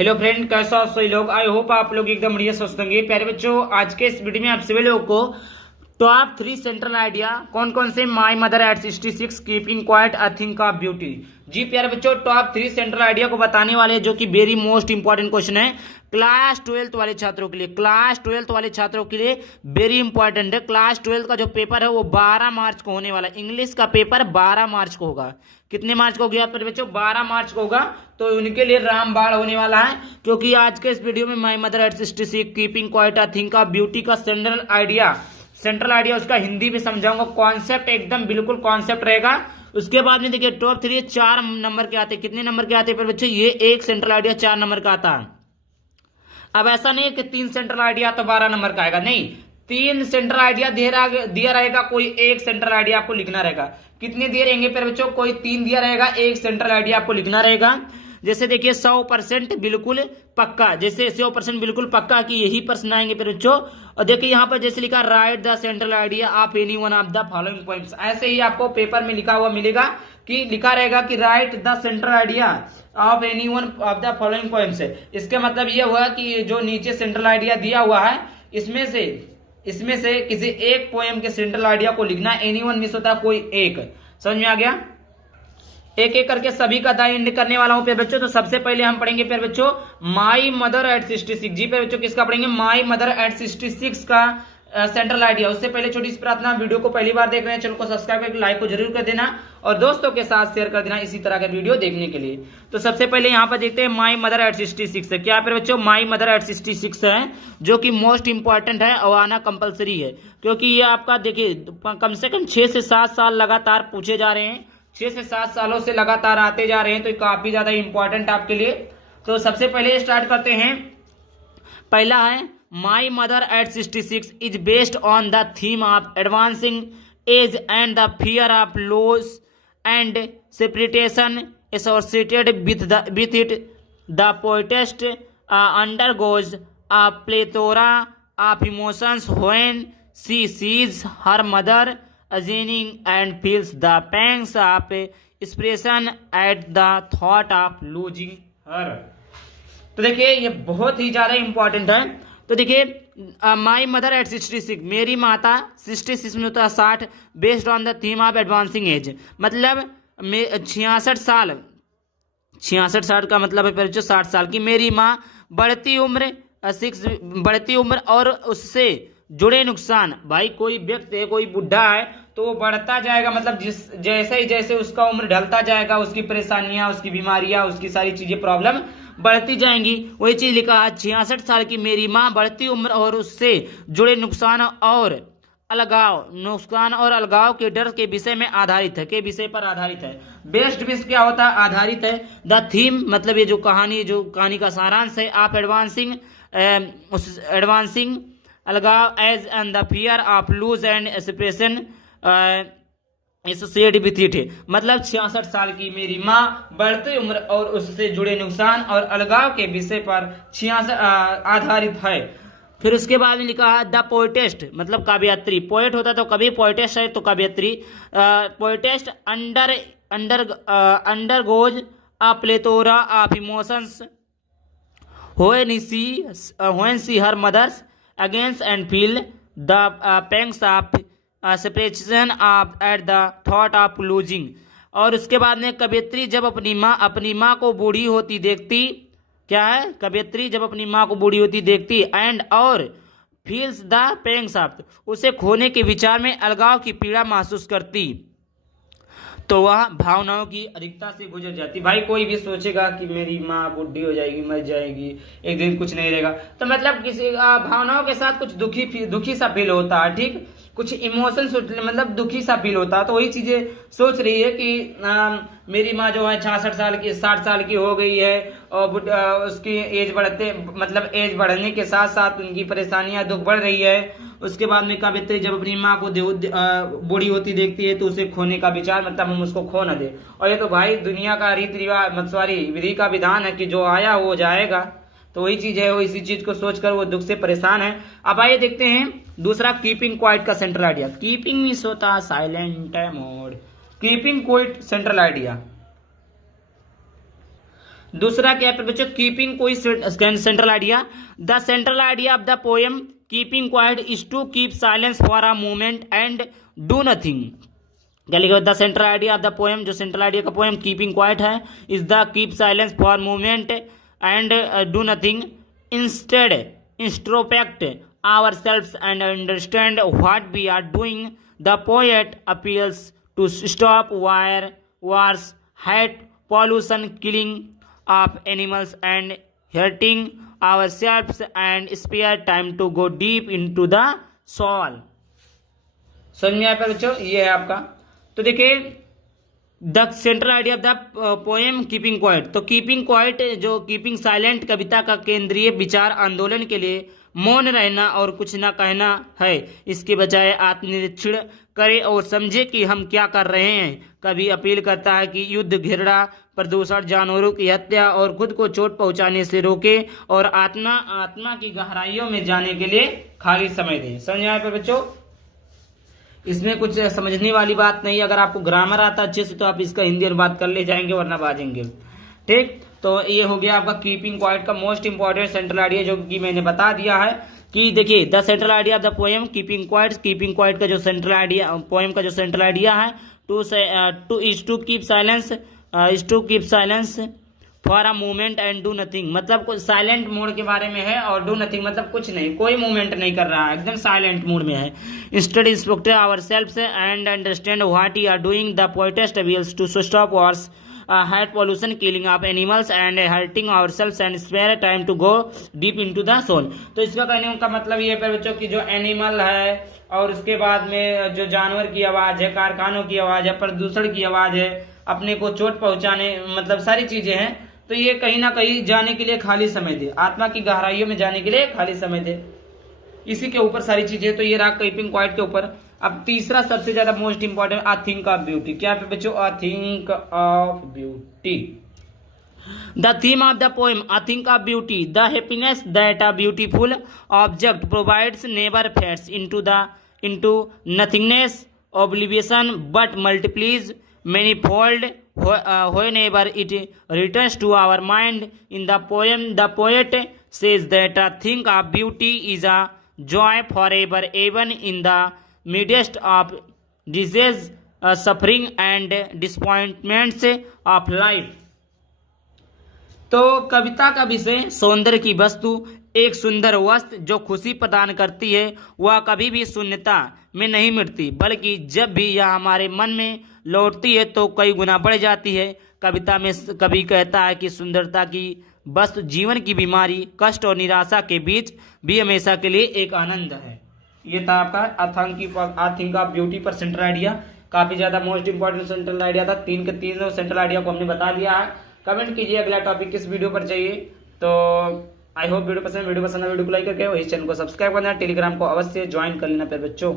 Hello friend, कैसे हो आप सभी लोग। आई होप आप लोग एकदम बढ़िया स्वस्थ होंगे। प्यारे बच्चों, आज के इस वीडियो में आप सभी लोगों को टॉप 3 सेंट्रल आइडिया कौन कौन से my mother at 66 keeping quiet a thing of beauty. जी प्यारे बच्चों, टॉप 3 सेंट्रल आइडिया को बताने वाले जो कि वेरी मोस्ट इंपॉर्टेंट क्वेश्चन है क्लास 12th वाले छात्रों के लिए। क्लास 12th वाले छात्रों के लिए वेरी इंपॉर्टेंट है। क्लास 12th का जो पेपर है वो 12 मार्च को होने वाला है। इंग्लिश का पेपर 12 मार्च को होगा। कितने मार्च को होगा प्यारे बच्चों? 12 मार्च को होगा। तो उनके लिए रामबाण होने वाला है, क्योंकि आज के इस वीडियो में माई mother at 66 keeping quiet a thing of beauty का सेंट्रल आइडिया उसका हिंदी में समझाऊंगा। कॉन्सेप्ट एकदम बिल्कुल कॉन्सेप्ट रहेगा। उसके बाद में देखिए टॉप 3 4 नंबर के आते हैं। कितने नंबर के आते हैं बच्चे? ये एक सेंट्रल आइडिया 4 नंबर का आता है। अब ऐसा नहीं है कि 3 सेंट्रल आइडिया तो 12 नंबर का आएगा, नहीं। 3 सेंट्रल आइडिया दिया रहेगा, कोई एक सेंट्रल आइडिया आपको लिखना रहेगा। कितने दिए रहेंगे प्यारे बच्चों? कोई 3 दिया रहेगा, एक सेंट्रल आइडिया आपको लिखना रहेगा। जैसे देखिए 100% बिल्कुल पक्का, जैसे 100% बिल्कुल पक्का कि यही प्रश्न आएंगे प्यारे बच्चों। और देखिए यहाँ पर जैसे लिखा right the central idea of any one of the following points, ऐसे ही आपको पेपर में लिखा हुआ मिलेगा कि लिखा रहेगा कि right the central idea of any one of the following points. इसका मतलब यह हुआ कि जो नीचे सेंट्रल आइडिया दिया हुआ है इसमें से किसी एक पोएम के सेंट्रल आइडिया को लिखना। एनी वन मिस होता है कोई एक। समझ में आ गया? एक एक करके सभी का द एंड करने वाला हूं प्यारे बच्चों। तो सबसे पहले हम पढ़ेंगे प्यारे बच्चों माई मदर एट 66। जी प्यारे बच्चों, किसका पढ़ेंगे? माई मदर एट 66 का सेंट्रल आइडिया। उससे पहले छोटी सी प्रार्थना, वीडियो को पहली बार देख रहे हैं चैनल को सब्सक्राइब करके लाइक को जरूर कर देना और दोस्तों के साथ शेयर कर देना इसी तरह के वीडियो देखने के लिए। तो सबसे पहले यहाँ पर देखते हैं माई मदर एट 66 है। क्या प्यारे बच्चों? माई मदर एट 66 है, जो कि मोस्ट इंपॉर्टेंट है और आना कंपलसरी है, क्योंकि ये आपका देखिए कम से कम 6 से 7 साल लगातार पूछे जा रहे हैं। 6 से 7 सालों से लगातार आते जा रहे हैं, तो काफी ज्यादा इंपॉर्टेंट आपके लिए। तो सबसे पहले स्टार्ट करते हैं। पहला है my mother at 66 is based on the theme of advancing age and the fear of loss and separation associated with it. The poetess undergoes a plethora of emotions when she sees her mother aging and feels the pangs of expression at the thought of losing her। तो देखिए ये बहुत ही ज्यादा important है। तो देखिए माई mother at 66, मेरी माता 66 में होता है 60, based on the theme of advancing as, मतलब 66 साल का मतलब है 60 साल की। मेरी माँ बढ़ती उम्र और उससे जुड़े नुकसान। भाई कोई व्यक्ति है, कोई बुढ़ा है तो वो बढ़ता जाएगा, मतलब जैसे उसका उम्र ढलता जाएगा उसकी परेशानियां, उसकी बीमारियां, उसकी सारी चीजें प्रॉब्लम बढ़ती जाएंगी। वही चीज लिखा है 66 साल की मेरी माँ बढ़ती उम्र और उससे जुड़े नुकसान और अलगाव के डर के विषय में आधारित है, के विषय पर आधारित है। बेस्ट विषय क्या होता है? आधारित है। द थीम मतलब ये जो कहानी का सारांश है। आप एडवांसिंग अलगाव age and the fear of lose and separation associate with it, मतलब 66 साल की मेरी माँ बढ़ती उम्र और उससे जुड़े नुकसान और अलगाव के विषय पर 66 आधारित है। फिर उसके बाद में लिखा है द पोएटेस्ट, मतलब काव्यत्री। पोएट होता तो कभी, पोएटेस्ट है तो काव्यत्री। Poetess undergoes a plethora of emotions when she her mother's against and feel the pangs of separation of at the thought of losing। और उसके बाद में कवियत्री जब अपनी माँ को बूढ़ी होती देखती, क्या है? कवियत्री जब अपनी माँ को बूढ़ी होती देखती एंड और फील्स द पेंग्स ऑफ, उसे खोने के विचार में अलगाव की पीड़ा महसूस करती, तो वह भावनाओं की अधिकता से गुजर जाती। भाई कोई भी सोचेगा कि मेरी माँ बुढ़ी हो जाएगी, मर जाएगी, एक दिन कुछ नहीं रहेगा, तो मतलब किसी भावनाओं के साथ कुछ दुखी सा फील होता है, ठीक, कुछ इमोशंस मतलब दुखी सा फील होता है। तो वही चीजें सोच रही है कि मेरी माँ जो है 66 साल की 60 साल की हो गई है और उसकी एज बढ़ने के साथ साथ उनकी परेशानियां दुख बढ़ रही है। उसके बाद में कवित्री जब अपनी माँ को बूढ़ी होती देखती है तो उसे खोने का विचार, मतलब हम उसको खो न दे। और ये तो भाई दुनिया का रीति रिवाज मतवारी विधि का विधान है कि जो आया वो जाएगा। तो वही चीज है, वो इसी चीज को सोचकर वो दुख से परेशान है। अब आइए देखते हैं दूसरा कीपिंग क्वाइट का सेंट्रल आइडिया। कीपिंग मीन्स होता है silent mode. Keeping quiet central idea दूसरा क्या है बच्चों, कीपिंग कोई central idea. The central idea of the poem keeping quiet is to keep silence for a moment and do nothing. क्या लिखा the central idea of the poem, जो central idea का poem keeping quiet है, is the keep silence for moment and do nothing, instead introspect ourselves and understand what we are doing. The poet appeals to stop wars, hate, pollution, killing of animals and hurting ourselves and spare time to go deep into the soul. समझ में आया बच्चों, ये है आपका। तो देखिए the central idea of the poem keeping quite, तो कीपिंग क्वाइट जो कीपिंग साइलेंट कविता का केंद्रीय विचार आंदोलन के लिए मौन रहना और कुछ ना कहना है। इसके बजाय आत्मनिरीक्षण करे और समझे कि हम क्या कर रहे हैं। कवि अपील करता है कि युद्ध, घृणा, प्रदूषण, जानवरों की हत्या और खुद को चोट पहुंचाने से रोके और आत्मा की गहराइयों में जाने के लिए खाली समय दे। समझ आए पे बच्चों, इसमें कुछ समझने वाली बात नहीं। अगर आपको ग्रामर आता अच्छे से तो आप इसका हिंदी अनुवाद कर ले जाएंगे, वरना बाजेंगे। ठीक, तो ये हो गया आपका कीपिंग क्वाइट का मोस्ट इंपॉर्टेंट सेंट्रल आइडिया, जो कि मैंने बता दिया है कि देखिए the central idea of the poem keeping quiet का जो सेंट्रल आइडिया पोएम का जो सेंट्रल आइडिया है to keep silence for a moment and do nothing, मतलब कुछ साइलेंट मोड के बारे में है, और डू नथिंग मतलब कुछ नहीं, कोई मूवमेंट नहीं कर रहा है, एकदम साइलेंट मोड में है। Instead inspect ourselves and understand what we are doing, the poet appeals to stop wars, hate, pollution, killing of animals and hurting ourselves and spare time to go deep into the soul। तो इसका कहने का मतलब ये है बच्चों कि जो एनिमल है और उसके बाद में जो जानवर की आवाज है, कारखानों की आवाज है, प्रदूषण की आवाज है, अपने को चोट पहुंचाने, मतलब सारी चीजें हैं, तो ये कहीं ना कहीं जाने के लिए खाली समय दे, आत्मा की गहराइयों में जाने के लिए खाली समय दे, इसी के ऊपर सारी चीजें। तो ये रहा कीपिंग क्वाइट के ऊपर। अब तीसरा सबसे ज्यादा most important, a thing of beauty. क्या पे बच्चों, a thing of beauty. The theme of the poem a thing of beauty, the happiness that a beautiful object provides never fades into nothingness, oblivion, but multiplies manifold whenever it returns to our mind. In the poem, the poet says that a thing of beauty is a joy forever, even in the midst of disease, suffering and disappointments of life. तो कविता का विषय सौंदर्य की वस्तु, एक सुंदर वस्तु जो खुशी प्रदान करती है, वह कभी भी शून्यता में नहीं मिटती, बल्कि जब भी यह हमारे मन में लौटती है तो कई गुना बढ़ जाती है। कविता में कवि कहता है कि सुंदरता की वस्तु जीवन की बीमारी, कष्ट और निराशा के बीच भी हमेशा के लिए एक आनंद है। ये था आपका आई थिंक ऑफ ब्यूटी पर सेंट्रल आइडिया। काफी ज्यादा मोस्ट इंपॉर्टेंट सेंट्रल आइडिया था। तीन के तीन सेंट्रल आइडिया को हमने बता दिया है। कमेंट कीजिए अगला टॉपिक किस वीडियो पर चाहिए। तो आई होप वीडियो पसंद को लाइक करके वही चैनल को सब्सक्राइब करना, टेलीग्राम को अवश्य ज्वाइन कर लेना फिर बच्चों।